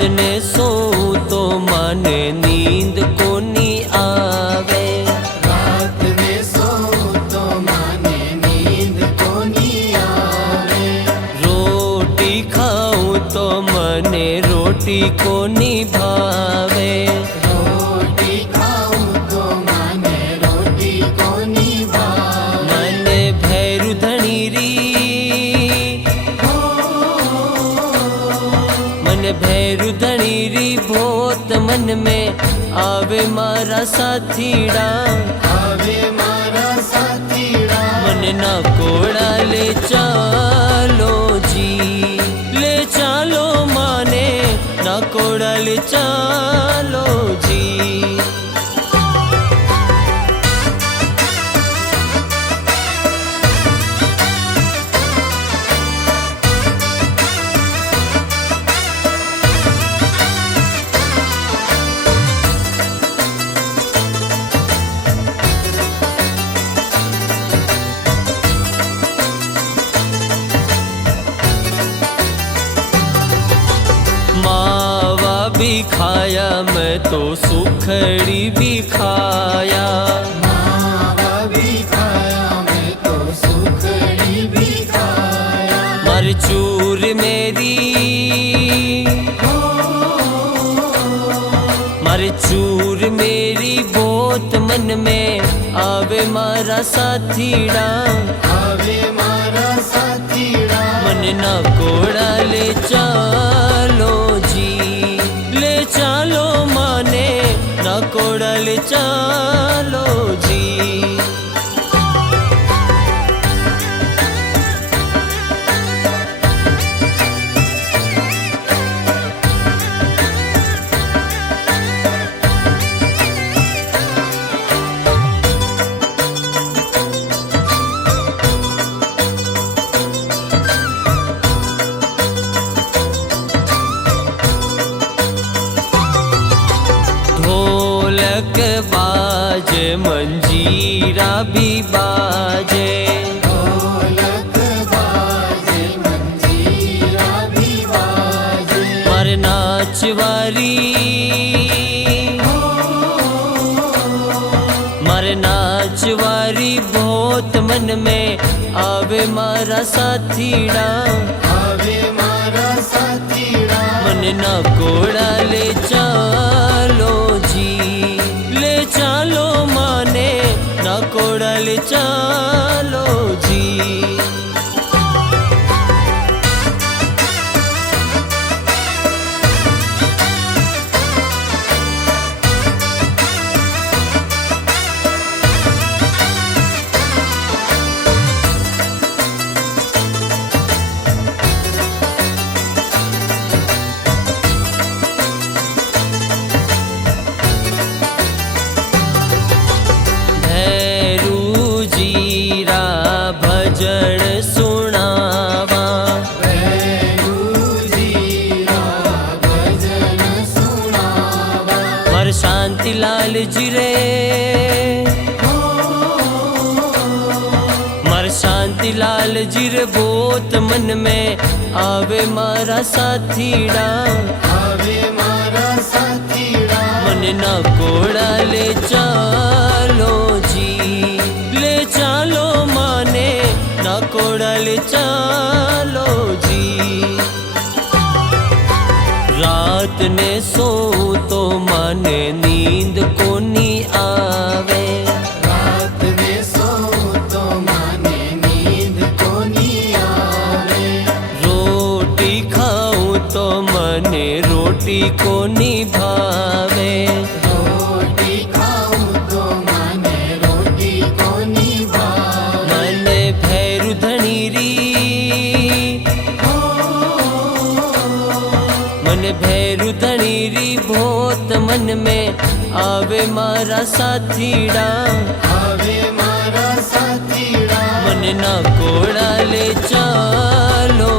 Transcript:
रात ने सो तो माने नींद कोनी आवे, रात ने सो तो माने नींद कोनी आवे। रोटी खाऊं तो मने रोटी कोनी भावे, रोटी खाऊं तो माने रोटी कोनी भावे। मने भैरू धणीरी, मन भैरू धणीरी भोत मन में आवे मारा साथीड़ा, आवे मारा साथीड़ा। मन ना कोड़ा ले चालो जी, ले चालो माने ना कोड़ा ले चालो जी। मावा भी खाया मैं तो सुखड़ी भी खाया, मावा भी खाया मैं तो सुखड़ी भी खाया। मरचूर मेरी, मरचूर मेरी बहुत मन में आवे मारा साथीड़ा, आवे मारा साथीड़ा। मन ना कोड़ा ले चालो जी, ले चालो माने ना कोड़ा ले चालो जी। ढोलक बाजे मंजीरा भी बाजे, ढोलक बाजे मंजीरा भी बाजे। मारे नाचवारी, मारे नाचवारी बहुत मन में आवे मारा साथीड़ा, आवे मारा साथीड़ा। मन ना कोड़ा ले चालो जी, ले चालो माने ना कोड़ा ले चालो जी। भैरू जीरा भजन सुनावा, भैरू जीरा भजन सुनावा। मर शांति लाल जी रे, मर शांति लाल जी रे बहुत मन में आवे मारा साथीड़ा, आवे मारा साथीड़ा। मन ना कोड़ा ले चालो जी, ले चालो माने ना कोड़ा ले चालो जी। रात ने सो तो माने नींद कोनी आवे, रात ने सो तो माने नींद कोनी आवे। रोटी खाऊं तो मने रोटी कोनी भावे, रोटी खाऊं तो माने रोटी कोनी भावे। मने भैरू धणीरी, मन भैरू धणीरी बहुत मन में आवे मारा साथीड़ा, आवे मारा साथीड़ा। मन ना कोड़ा ले चालो